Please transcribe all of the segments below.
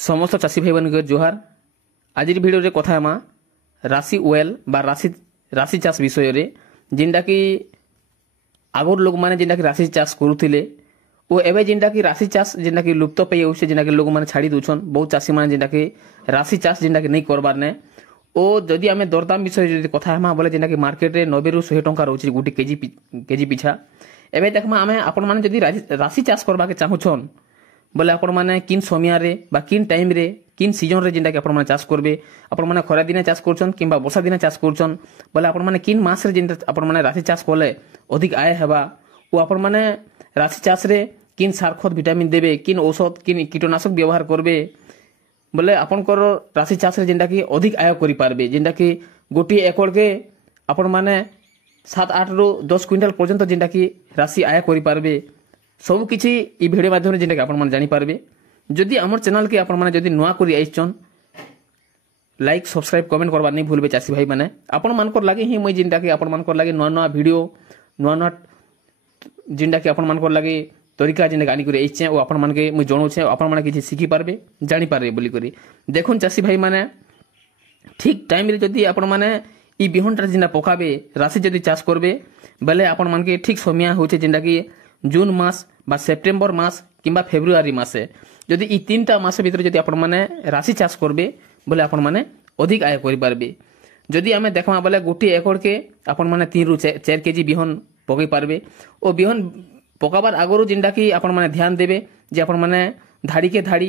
समस्त चाषी भाई बन जोहार। आज भिडियो रे कथा हेमा राशि ओएल बा राशि चाष विषय रे जिनटा कि आगर लोग माने जिनटा कि राशि चाष करुथिले ओ एबे जिनटा कि राशि चाष जिनटा कि लुप्त पे होउछे जिनटा कि लोग माने छाड़ी दुछन। बहुत चाषी माने जिनटा कि राशि चाष जिनटा कि नहीं करबार ने ओ जदि आमे दरदाम विषय जदि कथा हेमा बोले जिनटा कि मार्केट रे 90 रु 100 टंका रहउछि गुटी केजी पिछा। एबे देखमा आमे आपण माने जदि राशि चाष करबा के चाहुछन बोले आपण माने किन समय रे बा किन टाइम रे किन सीजन रे जिनटा कि आपण माने चाष करबे। आपण माने खरा दिने चाष करछन किंबा वर्षा दिने चाष करछन बोले आपण माने किन मास रे जिनटा आपण माने राशि चाष कोले अधिक आय हेबा ओ आपण माने राशि चाष रे किन सार खत विटामिन देबे किन औषध किन कीटनाशक व्यवहार करबे बोले आपनकर राशि चाष रे जिनटा कि अधिक आय करि पारबे। जिनटा कि गोटी एकड़ के आपण माने 7-8 रु 10 क्विंटल पर्यंत जिनटा कि राशि आय करि पारबे। सब किछि ई भिडियो माध्यम रे जिनटा कि आपण माने जानि पारबे। जदि हमर चैनल के आपण माने जदि नुआ करि आइछन लाइक सब्सक्राइब कमेंट करबा नहीं भूलबे चासी भाई माने। आपण मानकर लागे ही मई जिनटा कि आपण मानकर लागे नुआ वीडियो नुआ जिनटा कि आपण मानकर लागे तरीका जिनटा गानी करि आइछे ओ आपण मान के मई जणोछे आपण माने किछि सिखि पारबे जानि पारबे बोली करी। देखुन चासी भाई माने ठीक टाइम रे जदि आपण माने ई बिहनटा जिना पकाबे राशि जदि चाष करबे बेले आपण मान के ठीक समय होचे जिनटा कि जून मास बा सेप्टेम्बर मास किंबा फेब्रुआरी मासे जदि ई तीनटा मास भीतर जदि आपण माने राशि चाष करबे बोले आपण माने अधिक आय करि पारबे। जदि आमे देखमा बोले गोटी एकड़ के आपण माने 3 रु 4 केजी बिहन पकई पारबे। ओ बिहन पकाबार आगरो जिनटा कि आपण माने ध्यान देबे जे आपण माने धाड़ी के धाड़ी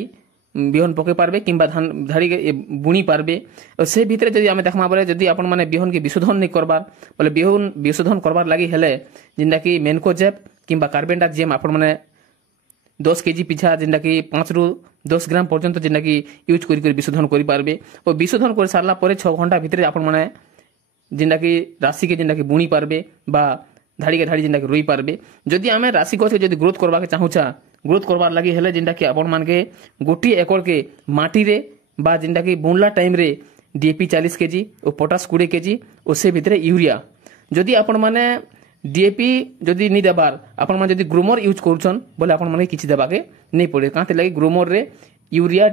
बिहन पकई पारबे किंबा धाड़ी के बुणी पारबे। और से भीतर जदि आमे देखमा बोले जदि आपण माने बिहन के विशोधन नहीं करबार बोले बिहन विशोधन करबार लागि हेले जिनटा कि मेनकोजेब किंबा कार्बेंडाजियम आपण माने 10 केजी पिछा जिनटा कि 5 रु 10 ग्राम पर्यंत जिनटा कि यूज करी विशोधन करि पारबे। और विशोधन कर सारला परे 6 घंटा भीतर आपण माने जिनटा कि राशि के जिनटा कि बुणी पारबे बा धाड़ी के धाड़ी जिनटा कि रोई पारबे। जदि आमे राशि गछ के जदि ग्रोथ करबा के चाहुचा ग्रोथ करबार लागि हेले जिनटा कि आपण मान के गोटी एकड़ के माटी रे बा जिनटा कि बुनला टाइम रे डीएपी 40 केजी और पोटास 20 केजी और से भीतर यूरिया। जदि आपण माने डीएपी जदि नहीं देबार आपण माने जदि ग्रोमर यूज करूछन बोले आपण माने किछि देबा के नहीं पड़े काते लागि ग्रोमर रे यूरिया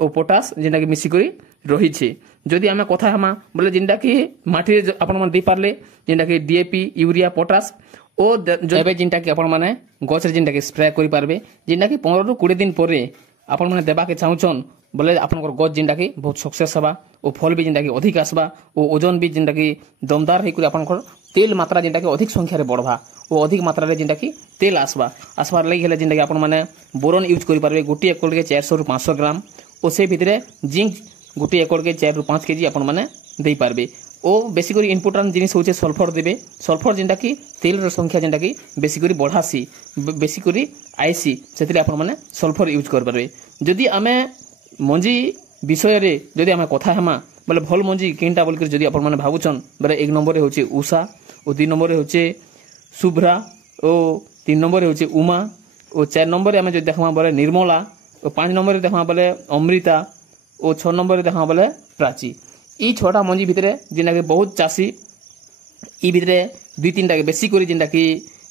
और पोटास जिनटा कि मिसी करी रही छे। जदि आमे कथा हमा बोले जिनटा कि माटी रे आपण माने दे पारले जिनटा कि डीएपी यूरिया पोटास ओ जबे जिनटा कि आपण माने गछ रे जिनटा कि स्प्रे करि पारबे। जिनटा कि 15 रु 20 दिन परे आपण माने देबा के चाहुछन बोले आपनकर गछ जिनटा कि बहुत सक्सेस हबा ओ फल भी जिनटा कि अधिक आसबा ओ ओजन भी जिनटा कि दमदार हे करी आपनकर तेल मात्रा जिनटा कि अधिक संख्या रे बढ़बा ओ अधिक मात्रा रे जिनटा कि तेल आसबार लागि हेले जिनटा कि आपण माने बोरन यूज करि पारबे। गोटी एकड़ के 400 रु 500 ग्राम ओ से भितरे जिंक गोटी एकड़ के 4 रु 5 केजी आपण माने देई पारबे। ओ बेसी करी इम्पोर्टेंट जिनिस होचे सल्फर देबे। सल्फर जिनटा कि तेल रो संख्या जिनटा कि बेसी करी बढ़ासी बेसी करी आईसी सेतिरे आपण माने सल्फर यूज कर पारबे। जदि आमे मंजी विषय रे जदि आमे कथा हेमा बोले भल मंजी किनटा बोल कर जदि आपण माने भाबुचन बोले 1 नंबर रे होचे उषा और 2 नंबर रे होचे शुभ्रा और 3 नंबर रे होचे उमा और 4 नंबर रे आमे जदि देखमा बोले निर्मला और 5 नंबर रे देखमा बोले अमृता और 6 नंबर रे देखमा बोले प्राची। ई 6टा मंजी भितरे जिनटा कि बहुत चासी ई भितरे 2-3टा के बेसी करी जिनटा कि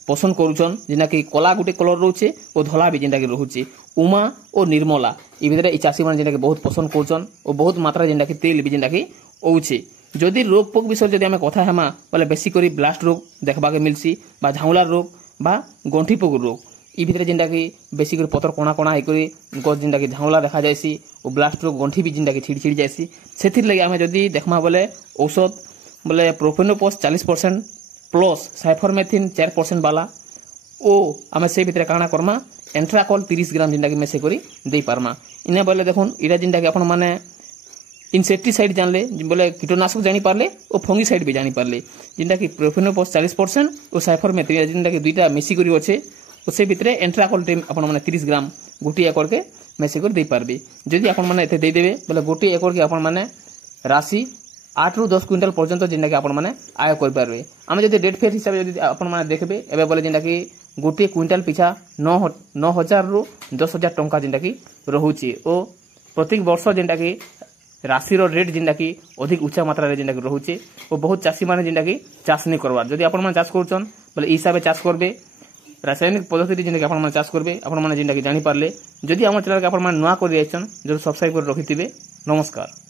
पसंद करूछन जिनटा कि कला गुटे कलर रहउचे और धला भी जिनटा कि रहउचे उमा और निर्मला ई भितरे ई चासी माने जिनटा कि बहुत पसंद करूछन और बहुत मात्रा जिनटा कि तेल भी जिनटा कि ओउचे। जदि रोग पोक विषय जदि आमे कथा हेमा बोले बेसी करी ब्लास्ट रोग देखबा के मिलसी बा झाउला रोग बा गंठी पोक रोग ई भितरे जिनटा कि बेसी करी पतर कोणा कोणा हे करी गछ जिनटा कि झाउला देखा जायसी और ब्लास्ट रोग गंठी भी जिनटा कि छिड़ी जायसी। सेथिर लागि आमे जदि देखमा बोले औषध बोले प्रोफेनोपॉस 40% प्लस साइफरमेथिन 4% वाला ओ आमे से भितरे काना करमा एंट्राकॉल 30 ग्राम जिनटा कि मेसे करी देई पारमा। इने बोले देखुन इरा जिनटा कि आपण माने इंसेक्टिसाइड जानले बोले कीटनाशक जानि पारले और फंगिसाइड भी जानि पारले जिनटा कि प्रोफेनोपॉस 40% और साइफरमेथिन जिनटा कि दुईटा मिसी करी होचे उसे भितरे एंट्राकॉल टीम आपण माने 30 ग्राम गोटी एकड़ के मेसे कर दे पारबे। जदि आपण माने एते दे देबे बोले गोटी एकड़ के आपण माने राशि 8 रु 10 क्विंटल पर्यंत जिनटा कि आपण माने आय कर पारबे। आमे जदि डेट फेयर हिसाब जदि आपण माने देखबे एबे बोले जिनटा कि गोटी क्विंटल पिछा 9000 रु 10000 टंका जिनटा कि रहउची ओ प्रत्येक वर्ष जिनटा कि राशि रो रेट जिनटा कि अधिक उच्च मात्रा रे जिनटा कि रहउची ओ बहुत चासी माने जिनटा कि चाष नहीं करबार। जदि आपण माने चाष करछन बोले ई हिसाबे चाष करबे ରାସାୟନିକ ପଦ୍ଧତିରେ ଯେନ୍ଟାକି ଆପଣମାନେ ଚାଷ କରିବେ ଆପଣମାନେ ଯେନ୍ଟାକି ଜାଣିପାରିଲେ। ଯଦି ଆମ ଚ୍ୟାନେଲକେ ଆପଣମାନେ ନୂଆ କରି ଯାଇଛନ୍ ଯଦି ସବସ୍କ୍ରାଇବ କରି ରଖିଥିବେ। ନମସ୍କାର।